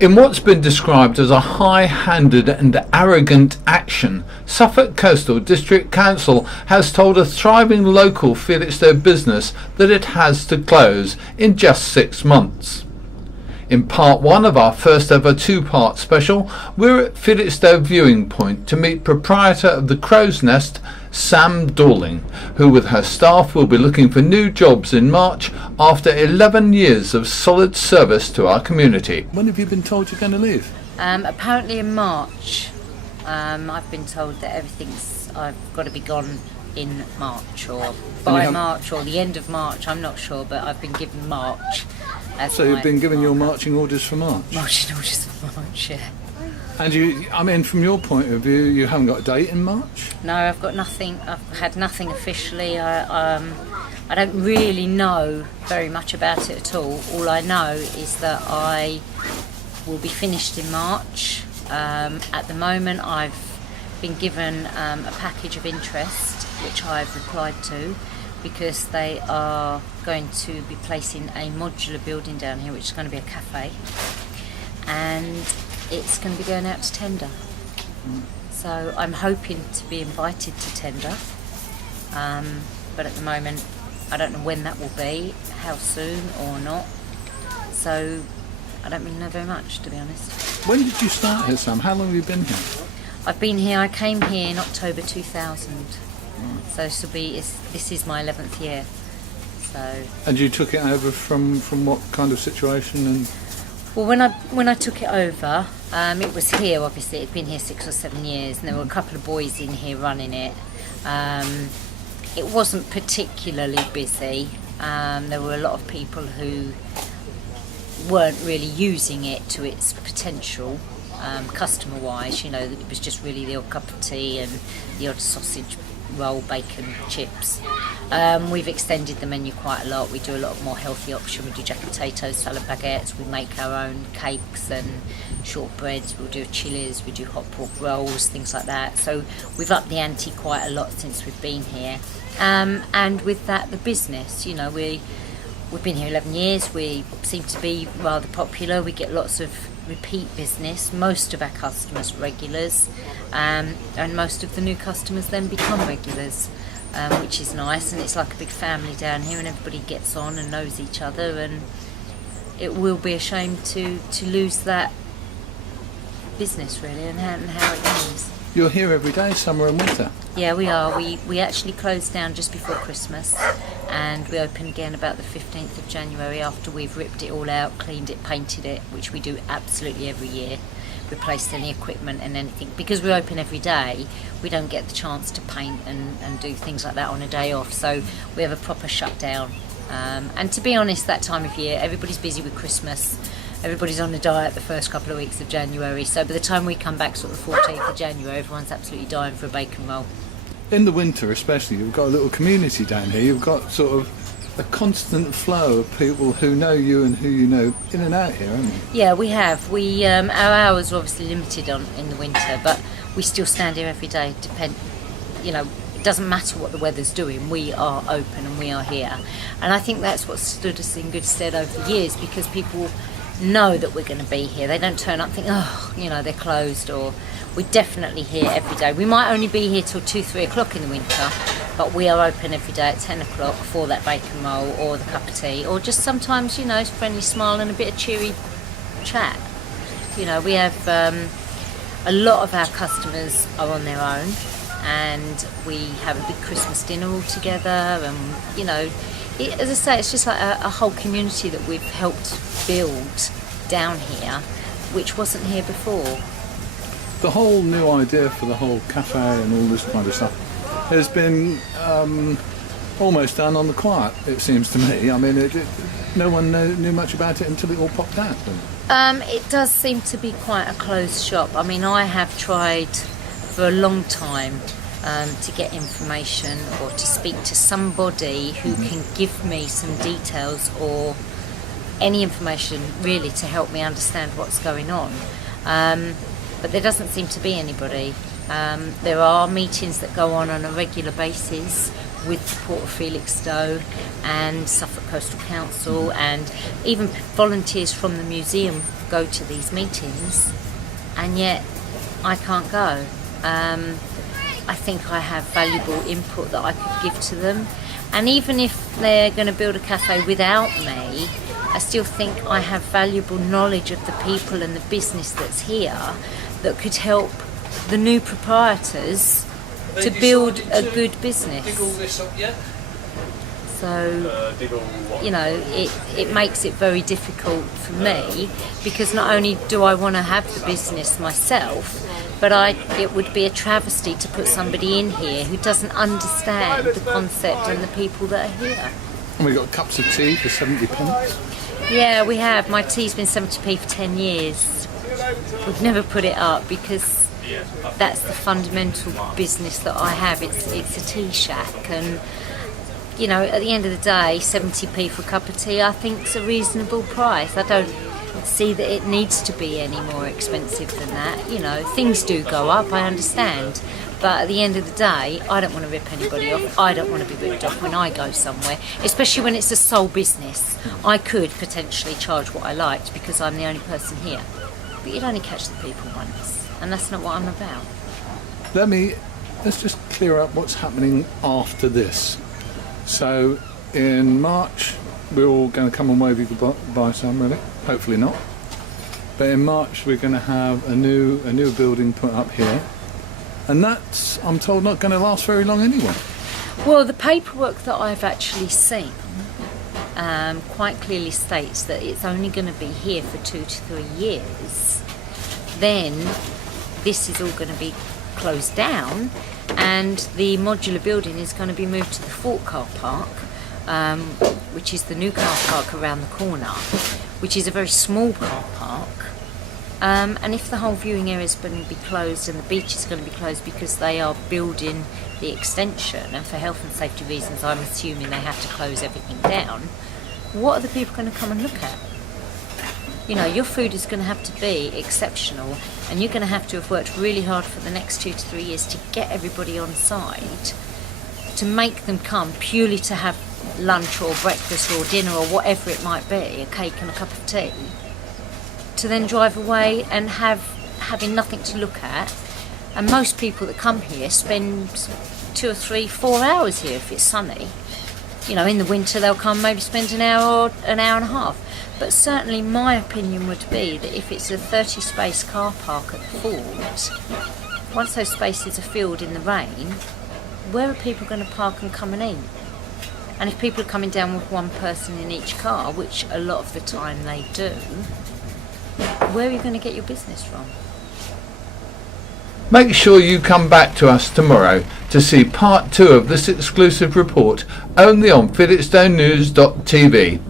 In what's been described as a high-handed and arrogant action, Suffolk Coastal District Council has told a thriving local Felixstowe business that it has to close in just 6 months. In part one of our first ever two-part special, we're at Felixstowe Viewing Point to meet proprietor of the Crow's Nest, Sam Dorling, who with her staff will be looking for new jobs in March after 11 years of solid service to our community. When have you been told you're going to leave? Apparently in March. I've been told that I've got to be gone in March or by March or the end of March, I'm not sure, but I've been given March. So you've been given your marching orders for March? Marching orders for March, yeah. And from your point of view, you haven't got a date in March? No, I've got nothing. I've had nothing officially. I don't really know very much about it at all. All I know is that I will be finished in March. At the moment, I've been given a package of interest, which I've replied to, because they are going to be placing a modular building down here, which is going to be a cafe, and it's going to be going out to tender. So I'm hoping to be invited to tender, but at the moment I don't know when that will be, how soon or not, so I don't really know very much, to be honest. When did you start here, Sam? How long have you been here? I came here in October 2000. So this is my 11th year. So. And you took it over from what kind of situation? And well, when I took it over, it was here. Obviously, it'd been here 6 or 7 years, and there were a couple of boys in here running it. It wasn't particularly busy. There were a lot of people who weren't really using it to its potential, customer-wise. You know, it was just really the odd cup of tea and the odd sausage roll, bacon, chips. We've extended the menu quite a lot. We do a lot more healthy option. We do jack potatoes, salad baguettes. We make our own cakes and shortbreads. We'll do chilies. We do hot pork rolls, things like that. So we've upped the ante quite a lot since we've been here. And with that, the business. You know, we've been here 11 years. We seem to be rather popular. We get lots of repeat business. Most of our customers are regulars, and most of the new customers then become regulars, which is nice, and it's like a big family down here, and everybody gets on and knows each other, and it will be a shame to lose that business, really, and how it goes. You're here every day, summer and winter? Yeah, we are. We actually closed down just before Christmas, and we open again about the 15th of January after we've ripped it all out, cleaned it, painted it, which we do absolutely every year, replaced any equipment and anything. Because we open every day, we don't get the chance to paint and do things like that on a day off, so we have a proper shutdown. And to be honest, that time of year, everybody's busy with Christmas. Everybody's on a diet the first couple of weeks of January, so by the time we come back sort of the 14th of January, everyone's absolutely dying for a bacon roll. In the winter especially, you've got a little community down here. You've got sort of a constant flow of people who know you and who you know in and out here, haven't you? Yeah, we have. Our hours are obviously limited in the winter, but we still stand here every day. It doesn't matter what the weather's doing, we are open and we are here. And I think that's what stood us in good stead over the years, because people know that we're going to be here. They don't turn up and think, they're closed, or we're definitely here every day. We might only be here till 2-3 o'clock in the winter, but we are open every day at 10 o'clock for that bacon roll or the cup of tea, or just sometimes, a friendly smile and a bit of cheery chat. We have a lot of our customers are on their own, and we have a big Christmas dinner all together, and as I say, it's just like a whole community that we've helped build down here, which wasn't here before. The whole new idea for the whole cafe and all this kind of stuff has been almost done on the quiet, it seems to me. I mean, no one knew much about it until it all popped out. It does seem to be quite a closed shop. I mean, I have tried for a long time to get information or to speak to somebody who can give me some details or any information really to help me understand what's going on. But there doesn't seem to be anybody. There are meetings that go on a regular basis with the Port of Felixstowe and Suffolk Coastal Council, and even volunteers from the museum go to these meetings, and yet I can't go. I think I have valuable input that I could give to them, and even if they're going to build a cafe without me, I still think I have valuable knowledge of the people and the business that's here that could help the new proprietors to build a good business. So, you know, it makes it very difficult for me, because not only do I want to have the business myself, but it would be a travesty to put somebody in here who doesn't understand the concept and the people that are here. And we've got cups of tea for 70p. Yeah, we have. My tea's been 70p for 10 years. We've never put it up because that's the fundamental business that I have. It's a tea shack, and you know, at the end of the day, 70p for a cup of tea I think is a reasonable price. I don't see that it needs to be any more expensive than that. You know, things do go up, I understand, but at the end of the day, I don't want to rip anybody off. I don't want to be ripped off when I go somewhere, especially when it's a sole business. I could potentially charge what I liked because I'm the only person here, but you'd only catch the people once, and that's not what I'm about. Let's just clear up what's happening after this. So in March we're all going to come and wave you goodbye, Sam, really. Hopefully not. But in March we're going to have a new building put up here, and that's, I'm told, not going to last very long anyway. Well, the paperwork that I've actually seen quite clearly states that it's only going to be here for 2 to 3 years. Then this is all going to be closed down, and the modular building is going to be moved to the Fort car park, which is the new car park around the corner, which is a very small car park. And if the whole viewing area is going to be closed and the beach is going to be closed because they are building the extension, and for health and safety reasons I'm assuming they have to close everything down, what are the people going to come and look at? You know, your food is going to have to be exceptional, and you're going to have to have worked really hard for the next 2 to 3 years to get everybody on side, to make them come purely to have lunch or breakfast or dinner or whatever it might be, a cake and a cup of tea, to then drive away and having nothing to look at. And most people that come here spend 2 or 3, 4 hours here if it's sunny. You know, in the winter they'll come maybe spend an hour or an hour and a half. But certainly my opinion would be that if it's a 30 space car park at the Fort, once those spaces are filled in the rain, where are people going to park and come and eat? And if people are coming down with one person in each car, which a lot of the time they do, where are you going to get your business from? Make sure you come back to us tomorrow to see part 2 of this exclusive report, only on FelixstoweNews.tv.